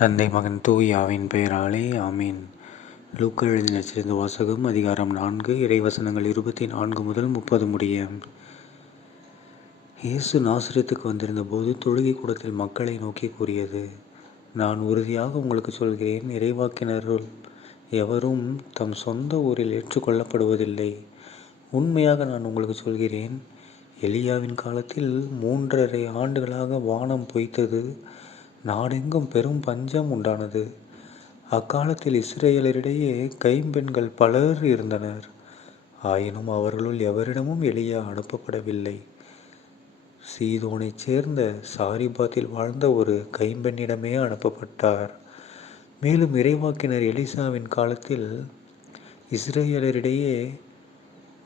தந்தை மகன் தூயாவின் பெயராலே ஆமீன். லூக்கா எழுதி சிறந்த வாசகம் அதிகாரம் நான்கு இறைவசனங்கள் இருபத்தி நான்கு முதல் முப்பது முடிய. இயேசு நாசிரியத்துக்கு வந்திருந்த போது தொழுகை கூடத்தில் மக்களை நோக்கி கூறியது நான் உறுதியாக உங்களுக்கு சொல்கிறேன் இறைவாக்கினருள் எவரும் தம் சொந்த ஊரில் ஏற்றுக்கொள்ளப்படுவதில்லை. உண்மையாக நான் உங்களுக்கு சொல்கிறேன் எலியாவின் காலத்தில் மூன்றரை ஆண்டுகளாக வானம் பொய்த்தது நாடெங்கும் பெரும் பஞ்சம் உண்டானது. அக்காலத்தில் இஸ்ரேலரிடையே கைம்பெண்கள் பலர் இருந்தனர். ஆயினும் அவர்களுள் எவரிடமும் எளிய அனுப்பப்படவில்லை. சீதோனைச் சேர்ந்த சாரிபாத்தில் வாழ்ந்த ஒரு கைம்பெண்ணிடமே அனுப்பப்பட்டார். மேலும் இறைவாக்கினர் எலிசாவின் காலத்தில் இஸ்ரேலரிடையே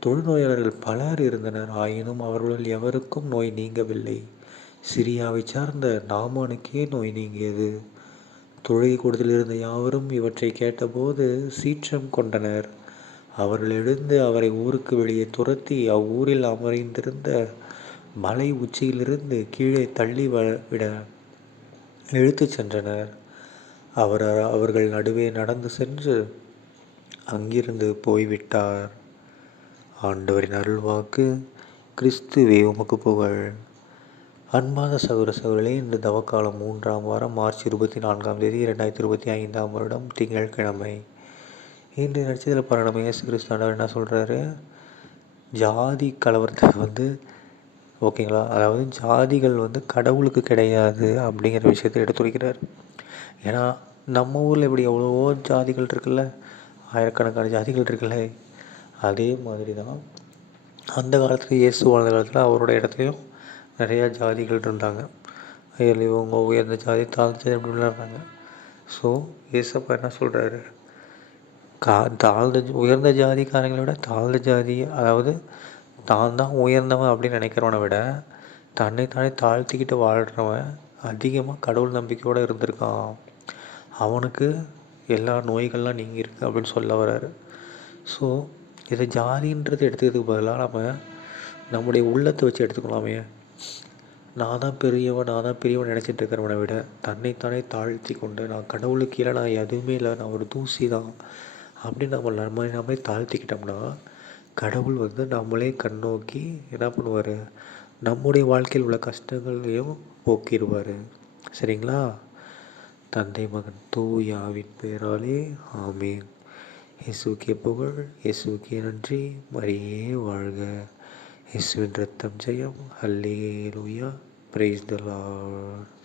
தொழுநோயாளர்கள் பலர் இருந்தனர். ஆயினும் அவர்களுள் எவருக்கும் நோய் நீங்கவில்லை. சிரியாவை சார்ந்த நாமானுக்கே நோய் நீங்கியது. தொழுகை கூடத்தில் இருந்த யாவரும் இவற்றை கேட்டபோது சீற்றம் கொண்டனர். அவர்கள் எழுந்து அவரை ஊருக்கு வெளியே துரத்தி அவ்வூரில் அமர்ந்திருந்த மலை உச்சியிலிருந்து கீழே தள்ளி விட இழுத்துச் சென்றனர். அவர் அவர்கள் நடுவே நடந்து சென்று அங்கிருந்து போய்விட்டார். ஆண்டவரின் அருள்வாக்கு கிறிஸ்துவே உமக்கு புகழ். அன்பாத சகோதர சகோதரே இந்த தவக்காலம் மூன்றாம் வாரம் மார்ச் இருபத்தி நான்காம் தேதி இரண்டாயிரத்தி இருபத்தி ஐந்தாம் வருடம் திங்கட்கிழமை. இன்று நட்சத்திர பரணம் இயேசு கிறிஸ்து என்ன சொல்கிறாரு ஜாதி கலவரத்தை வந்து ஓகேங்களா? அதாவது ஜாதிகள் வந்து கடவுளுக்கு கிடையாது அப்படிங்கிற விஷயத்தை எடுத்துரைக்கிறார் ஏன்னா நம்ம ஊரில் இப்படி எவ்வளவோ ஜாதிகள் இருக்குல்ல? ஆயிரக்கணக்கான ஜாதிகள் இருக்குல்ல? அதே மாதிரி தான் அந்த காலத்தில் இயேசு வாழ்ந்த காலத்தில் அவரோட இடத்துலையும் நிறையா ஜாதிகள் இருந்தாங்க. அதில் இவங்க உயர்ந்த ஜாதி தாழ்ந்த ஜாதி அப்படின்லாம் இருந்தாங்க. ஸோ ஏசப்பா என்ன சொல்கிறாரு கா தாழ்ந்த உயர்ந்த ஜாதிக்காரங்களை விட தாழ்ந்த ஜாதி அதாவது தான் தான் உயர்ந்தவன் அப்படின்னு நினைக்கிறவனை விட தன்னை தானே தாழ்த்திக்கிட்டு வாழ்கிறவன் அதிகமாக கடவுள் நம்பிக்கையோடு இருந்திருக்கான். அவனுக்கு எல்லா நோய்கள்லாம் இருக்கு அப்படின்னு சொல்ல வர்றாரு. ஸோ இதை ஜாதின்றது எடுத்துக்கிறதுக்கு பதிலாக நம்ம நம்முடைய உள்ளத்தை வச்சு எடுத்துக்கலாமே. நான் தான் பெரியவன் நான் தான் பெரியவன் நினச்சிட்டு இருக்கிறவனை விட தன்னைத்தானே தாழ்த்தி கொண்டு நான் கடவுளுக்கு கீழே நான் எதுவுமே இல்லை நான் ஒரு தூசி தான் அப்படின்னு நம்ம நம்ம நம்மளே தாழ்த்திக்கிட்டோம்னா கடவுள் வந்து நம்மளே கண்ணோக்கி என்ன பண்ணுவார்? நம்முடைய வாழ்க்கையில் உள்ள கஷ்டங்களையும் போக்கிடுவார் சரிங்களா? தந்தை மகன் தூயாவின் பேராலே ஆமீன். இயேசுக்கே புகழ் இயேசுக்கே நன்றி. மரியே வாழ்க. യേശുവിൻ രക്തം ജയം ഹല്ലേ ലൂയ പ്രൈസ് ദ ലോഡ്